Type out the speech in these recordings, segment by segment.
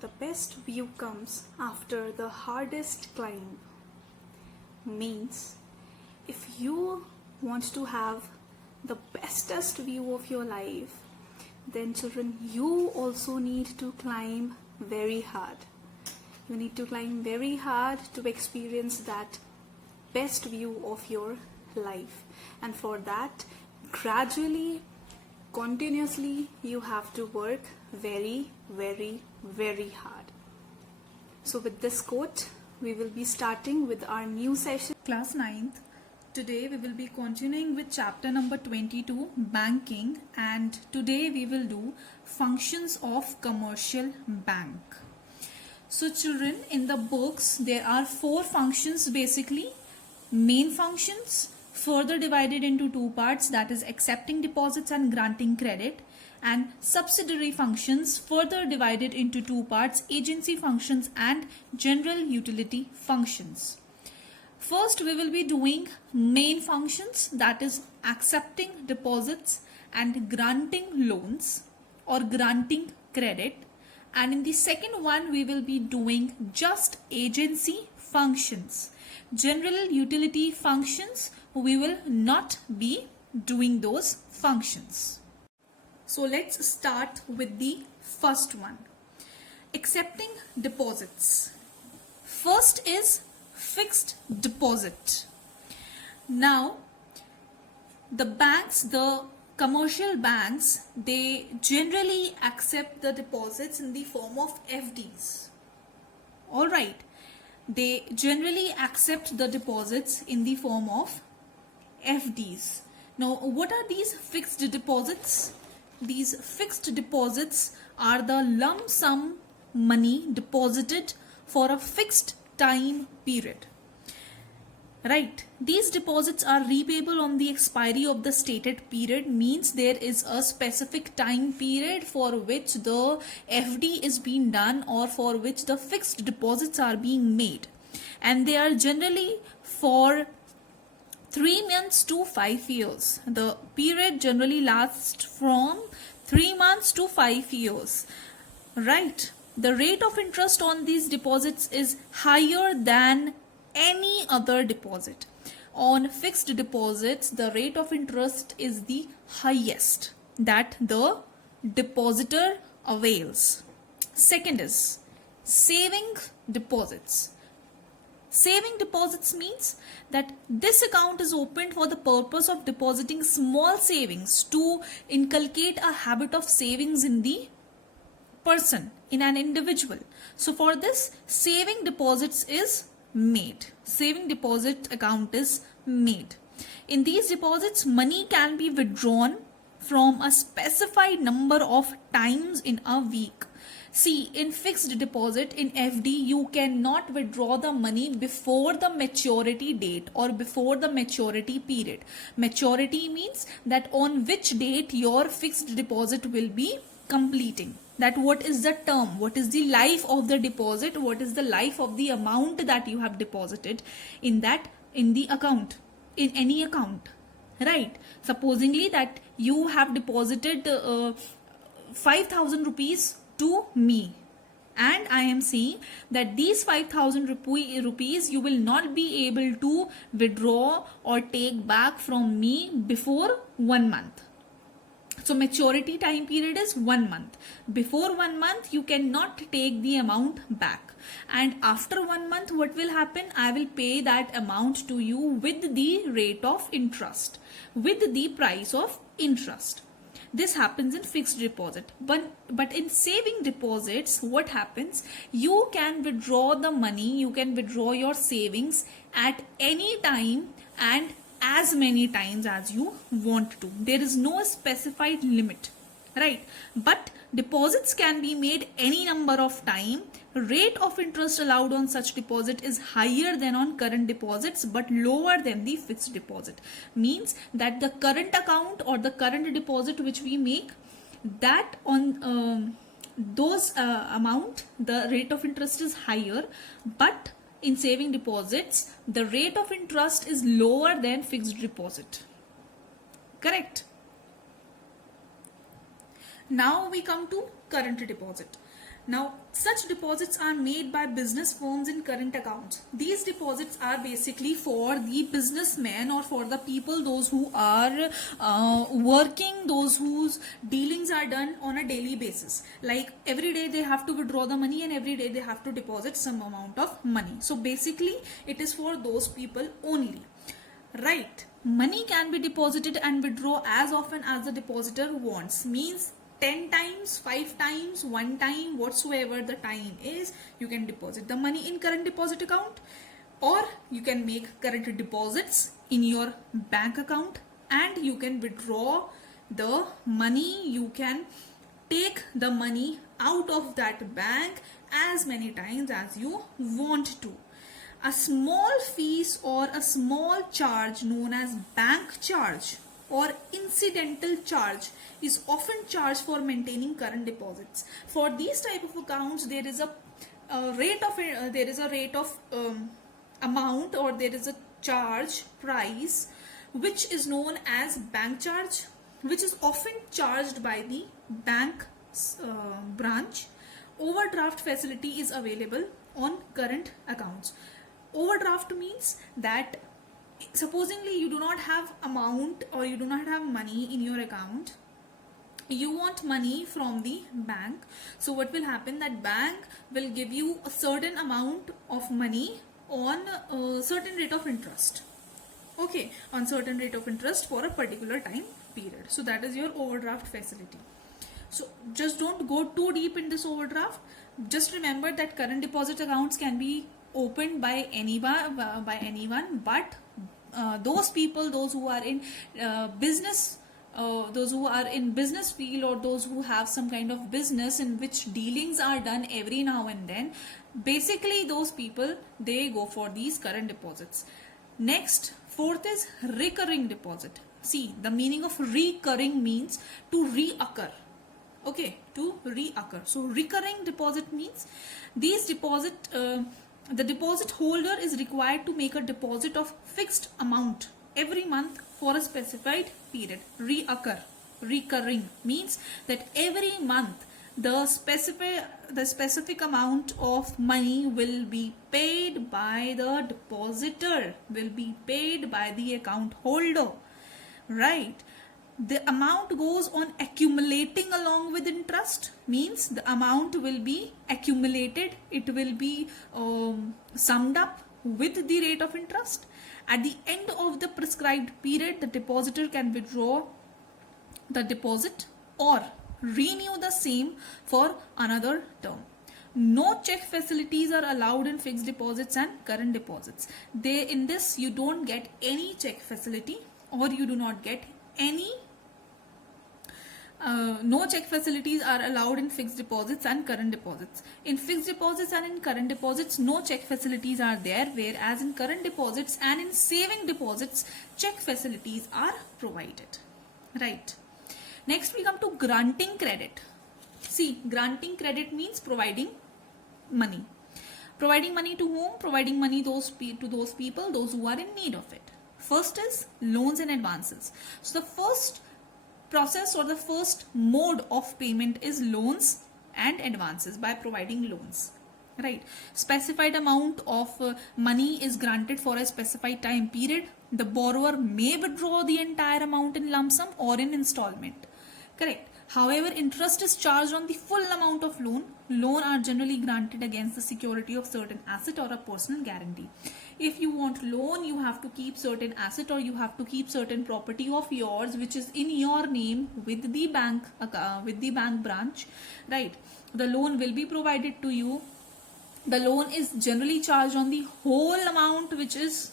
The best view comes after the hardest climb. Means, if you want to have the bestest view of your life, then children, you also need to climb very hard. You need to climb very hard to experience that best view of your life. And for that, gradually, continuously, you have to work very, very, very hard. So with this quote, we will be starting with our new session. Class 9th. Today we will be continuing with chapter number 22, banking, and today we will do functions of commercial bank. So children, in the books there are 4 functions basically. Main functions, further divided into 2 parts, that is accepting deposits and granting credit, and subsidiary functions, further divided into 2 parts, agency functions and general utility functions. First we will be doing main functions, that is accepting deposits and granting loans or granting credit, and in the second one we will be doing just agency functions. General utility functions, we will not be doing those functions. So let's start with the first one. Accepting deposits. First is fixed deposit. Now, the banks, the commercial banks, they generally accept the deposits in the form of FDs. Alright. They generally accept the deposits in the form of FDs. Now, what are these fixed deposits? These fixed deposits are the lump sum money deposited for a fixed time period. Right. These deposits are repayable on the expiry of the stated period, means there is a specific time period for which the FD is being done or for which the fixed deposits are being made. And they are generally for 3 months to 5 years. The period generally lasts from 3 months to 5 years. Right. The rate of interest on these deposits is higher than any other deposit. On fixed deposits, the rate of interest is the highest that the depositor avails. Second is saving deposits. Saving deposits means that this account is opened for the purpose of depositing small savings to inculcate a habit of savings in the person, in an individual. So for this, saving deposits is made. Saving deposit account is made. In these deposits, money can be withdrawn from a specified number of times in a week. See, in fixed deposit, in FD, you cannot withdraw the money before the maturity date or before the maturity period. Maturity means that on which date your fixed deposit will be completing. That what is the term, what is the life of the deposit, what is the life of the amount that you have deposited in the account, in any account, right? Supposingly that you have deposited 5,000 rupees to me, and I am saying that these 5,000 rupees you will not be able to withdraw or take back from me before 1 month. So maturity time period is 1 month. Before 1 month, you cannot take the amount back. And after 1 month, what will happen? I will pay that amount to you with the rate of interest, with the price of interest. This happens in fixed deposit. But in saving deposits, what happens? You can withdraw the money, you can withdraw your savings at any time and as many times as you want to. There is no specified limit, right? But deposits can be made any number of time. Rate of interest allowed on such deposit is higher than on current deposits but lower than the fixed deposit. Means that the current account or the current deposit which we make, that on those amount, the rate of interest is higher, but in saving deposits, the rate of interest is lower than fixed deposit. Correct? Now we come to current deposit. Now, such deposits are made by business firms in current accounts. These deposits are basically for the businessmen or for the people, those who are working, those whose dealings are done on a daily basis. Like every day they have to withdraw the money and every day they have to deposit some amount of money. So basically it is for those people only. Right. Money can be deposited and withdraw as often as the depositor wants. Means 10 times, 5 times, 1 time, whatsoever the time is, you can deposit the money in current deposit account, or you can make current deposits in your bank account, and you can withdraw the money. You can take the money out of that bank as many times as you want to. A small fees or a small charge known as bank charge or incidental charge is often charged for maintaining current deposits. For these type of accounts, there is a rate of amount, or there is a charge price which is known as bank charge, which is often charged by the bank branch. Overdraft facility is available on current accounts. Overdraft means that supposingly you do not have amount or you do not have money in your account, you want money from the bank. So what will happen, that bank will give you a certain amount of money on a certain rate of interest. Okay, on certain rate of interest for a particular time period. So that is your overdraft facility. So just don't go too deep in this overdraft. Just remember that current deposit accounts can be opened by anyone, but those people, those who are in business, those who are in business field, or those who have some kind of business in which dealings are done every now and then, basically those people, they go for these current deposits. Next, fourth is recurring deposit. See, the meaning of recurring means to reoccur. Okay, to reoccur. So recurring deposit means these the deposit holder is required to make a deposit of fixed amount every month for a specified period. Recurring means that every month the specific amount of money will be paid by the depositor, will be paid by the account holder, right? The amount goes on accumulating along with interest, means the amount will be accumulated, it will be summed up with the rate of interest. At the end of the prescribed period, the depositor can withdraw the deposit or renew the same for another term. No check facilities are allowed in fixed deposits and current deposits. In this you don't get any check facility, or you do not get any no check facilities are allowed in fixed deposits and current deposits. In fixed deposits and in current deposits, no check facilities are there, whereas in current deposits and in saving deposits, check facilities are provided. Right. Next we come to granting credit. See, granting credit means providing money. Providing money to whom? Providing money to those people, those who are in need of it. First is loans and advances. So the first process or the first mode of payment is loans and advances, by providing loans, right? Specified amount of money is granted for a specified time period. The borrower may withdraw the entire amount in lump sum or in installment, correct? However, interest is charged on the full amount of loan. Loan are generally granted against the security of certain asset or a personal guarantee. If you want loan, you have to keep certain asset, or you have to keep certain property of yours which is in your name with the bank branch, right? The loan will be provided to you. The loan is generally charged on the whole amount which is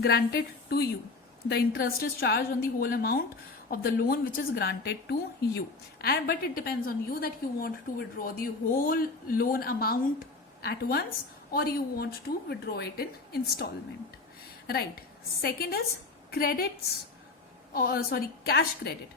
granted to you. The interest is charged on the whole amount of the loan which is granted to you, but it depends on you that you want to withdraw the whole loan amount at once, or you want to withdraw it in installment, right? Second is cash credit.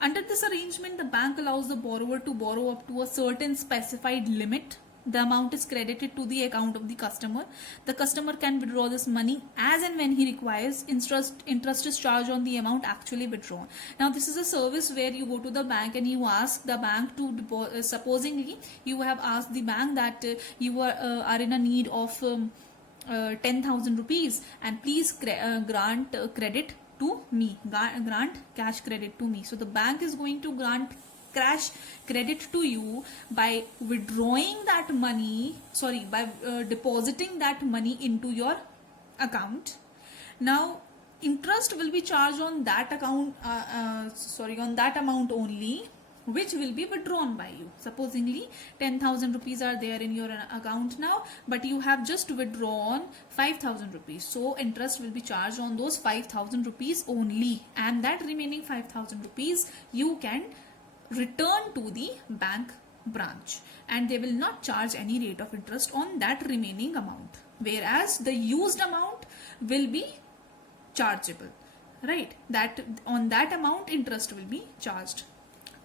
Under this arrangement, the bank allows the borrower to borrow up to a certain specified limit the amount is credited to the account of the customer. The customer can withdraw this money as and when he requires. Interest is charged on the amount actually withdrawn. Now this is a service where you go to the bank and you ask the bank to supposingly you have asked the bank that you are in a need of 10,000 rupees and please grant credit to me, grant cash credit to me. So the bank is going to grant cash credit to you by withdrawing that money, by depositing that money into your account. Now interest will be charged on that account, on that amount only, which will be withdrawn by you. Supposingly 10,000 rupees are there in your account now, but you have just withdrawn 5,000 rupees. So interest will be charged on those 5,000 rupees only, and that remaining 5,000 rupees you can return to the bank branch and they will not charge any rate of interest on that remaining amount, whereas the used amount will be chargeable, right? That on that amount interest will be charged.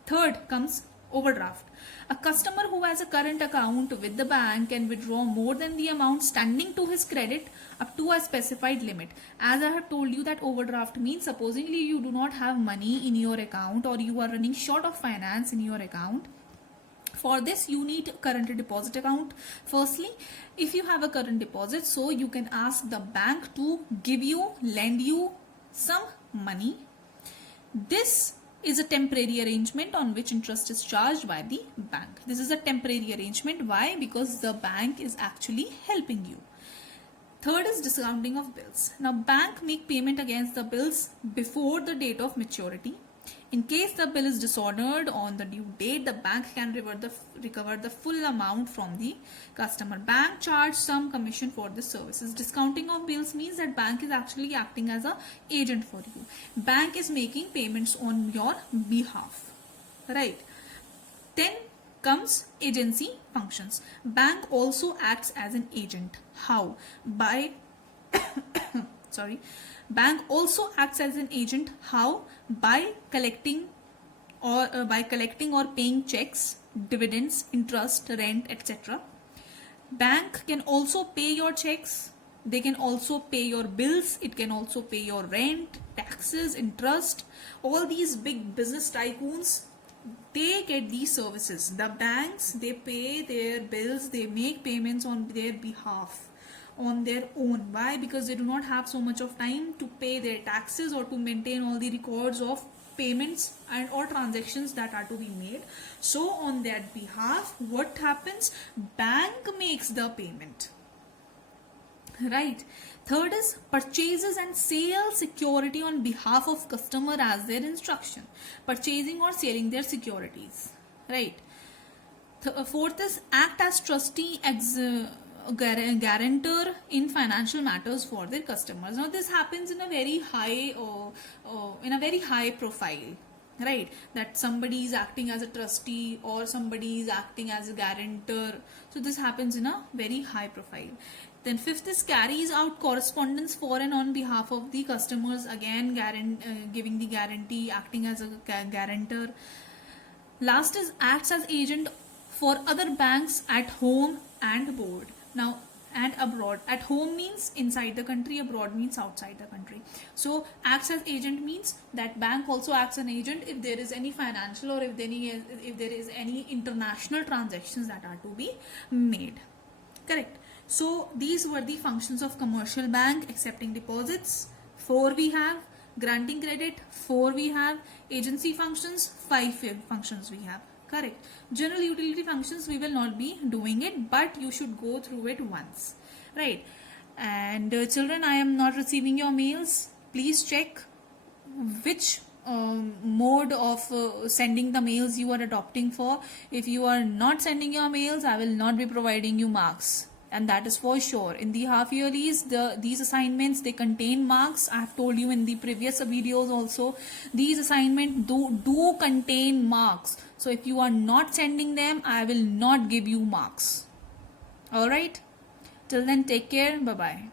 Third comes overdraft. A customer who has a current account with the bank can withdraw more than the amount standing to his credit up to a specified limit. As I have told you that overdraft means supposingly you do not have money in your account or you are running short of finance in your account. For this you need current deposit account. Firstly, if you have a current deposit, so you can ask the bank to lend you some money. This is a temporary arrangement on which interest is charged by the bank. This is a temporary arrangement. Why? Because the bank is actually helping you. Third is discounting of bills. Now bank make payment against the bills before the date of maturity. In case the bill is dishonored on the due date, the bank can recover the full amount from the customer. Bank charge some commission for the services. Discounting of bills means that bank is actually acting as a agent for you. Bank is making payments on your behalf, right? Then comes agency functions. Bank also acts as an agent. How? Bank also acts as an agent. How? By collecting or paying checks, dividends, interest, rent, etc. Bank can also pay your checks. They can also pay your bills. It can also pay your rent, taxes, interest. All these big business tycoons, they get these services. The banks, they pay their bills, they make payments on their behalf, on their own. Why? Because they do not have so much of time to pay their taxes or to maintain all the records of payments and or transactions that are to be made. So on their behalf, what happens? Bank makes the payment, right? Third is purchases and sale security on behalf of customer as their instruction, purchasing or selling their securities, right? Fourth is act as trustee, guarantor in financial matters for their customers. Now this happens in a very high profile, right? That somebody is acting as a trustee or somebody is acting as a guarantor. So this happens in a very high profile. Then fifth is carries out correspondence for and on behalf of the customers, again giving the guarantee, acting as a guarantor. Last is acts as agent for other banks at home and abroad. Now and abroad. At home means inside the country, abroad means outside the country. So acts as agent means that bank also acts as an agent if there is any financial or if there is any international transactions that are to be made. Correct. So these were the functions of commercial bank. Accepting deposits, 4 we have. Granting credit, 4 we have. Agency functions, 5 functions we have. Correct. General utility functions, we will not be doing it, but you should go through it once, right? And children, I am not receiving your mails. Please check which mode of sending the mails you are adopting for. If you are not sending your mails, I will not be providing you marks, and that is for sure. In the half yearlies, these assignments, they contain marks. I have told you in the previous videos also, these assignments do contain marks. So if you are not sending them, I will not give you marks. Alright, till then, take care. Bye bye.